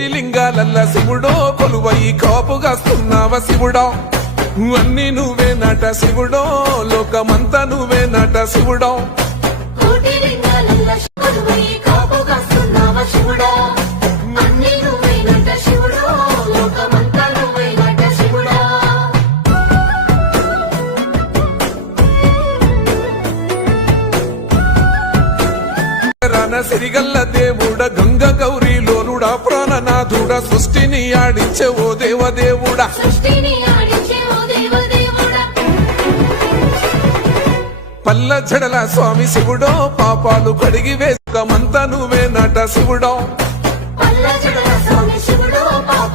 కోటి లింగాలల్ల శివుడో కొలువయి కాపుగాస్తున్నావ శివుడా అన్ని నువ్వే నట శివుడో లోకమంతా నువ్వే నట శివుడో కోటి లింగాలల్ల కొలువయి కాపుగాస్తున్నావ శివుడా అన్ని నువ్వే నట శివుడో లోకమంతా నువ్వే నట శివుడా రాన సిరిగల్ల దేవుడ గంగ గౌరీ లోలుడా ప్రాణనాథుడా సృష్టిని ఆడించే ఓ దేవదేవుడా సృష్టిని ఆడించే ఓ దేవదేవుడా పల్ల జడల స్వామి శివుడో పాపాలు కడిగి వేసుకమంతా నువ్వే నట శివుడో పల్ల జడల స్వామి శివుడో పాప